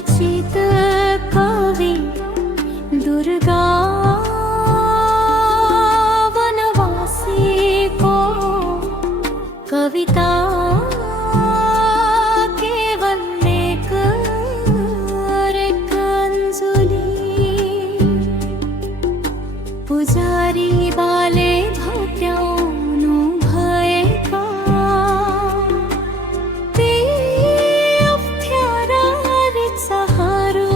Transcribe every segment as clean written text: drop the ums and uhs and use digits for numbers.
परिचित कवि दुर्गा वनवासी को कविता केवल एक अंजुली पुजारी बाले भक्त्याउनु भएका ती अप्ठ्यारा रित्साहरू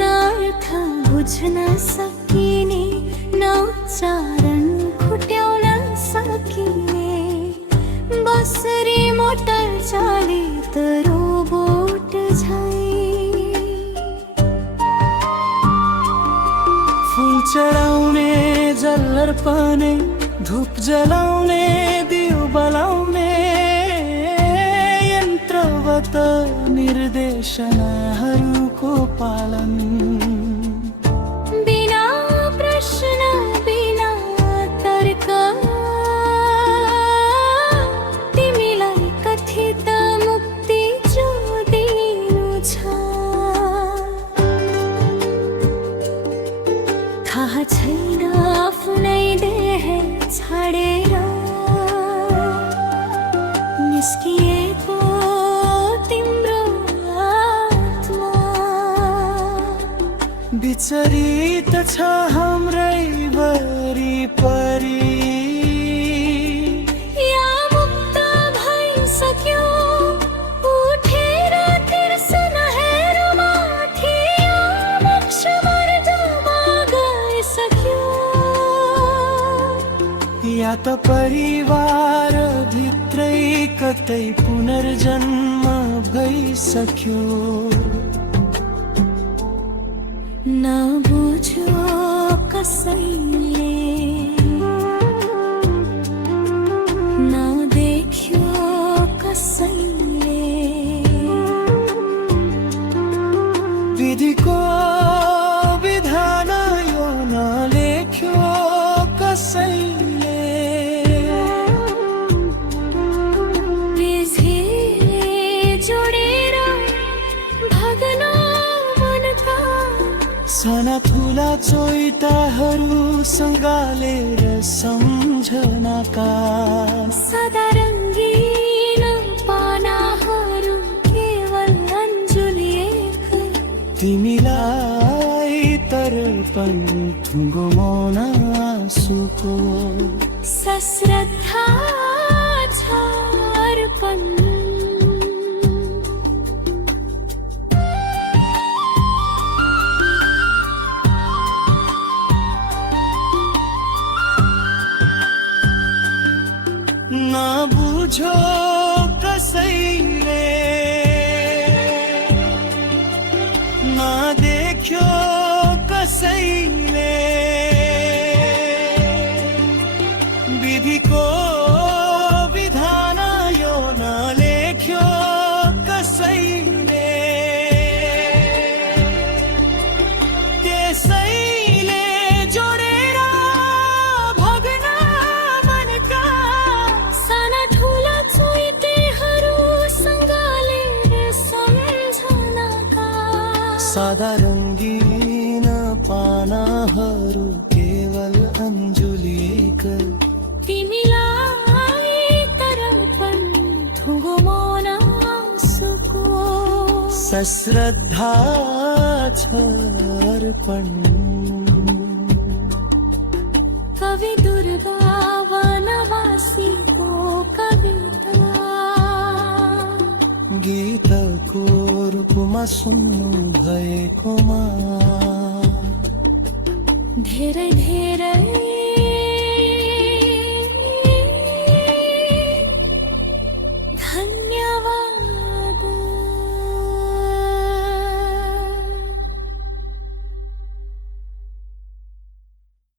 नार्थ बुझ्न सकिने न उच्चारण खुट्याउन सकिने बसरी मोटर चालित रोबोट झैं फूल चढाउने जल अर्पणे धूप जलाउने दियो बलाउने यन्त्रवत निर्देशनाहरूको पालन बिना प्रश्न बिना तर्क तिमीलाई कथित मुक्ति जो दिनु छ थाहा छैन आफ्नै देह छाडेर निस्किएको तिम्रो आत्मा विचरित छ हाम्रै वरिपरि या मुक्त भइसक्यो उठेर तिर्सन हेर माथि या मोक्ष मार्गमा गइसक्यो या त परिवार भित्रै कतै पुनर्जन्म भइसक्यो नबुझ्यो कसैले नदेख्यो कसैले विधिको विधान यो नलेख्यो कसैले बिझिले जोडेर भग्न मनका साना ठुला चोइटाहरू सँगालेर सम्झनाका सदा रङ्गीन पानाहरू केवल अन्जुली एकै तिमीलाई तर्पण ठुङ्गो मौन आँसुको सश्रद्धा छ अर्पण नबुझो कसैले नदेख्यो कसैले विधिको विधान यो नलेख्यो कसैले त्यसैले जोडेर भग्न मनका साना ठुला चोइटेहरू सँगालेर सम्झनाका सादा रङ्गीन पानाहरू केवल अन्जुलिक तिमीलाई तर्पण ठुङ्गो मौन आँसुको सश्रद्धा छ अर्पण कवि दुर्गा वनवासीको कविता गीतको रूपमा सुन्नु भएकोमा धेरै धेरै धन्यवाद।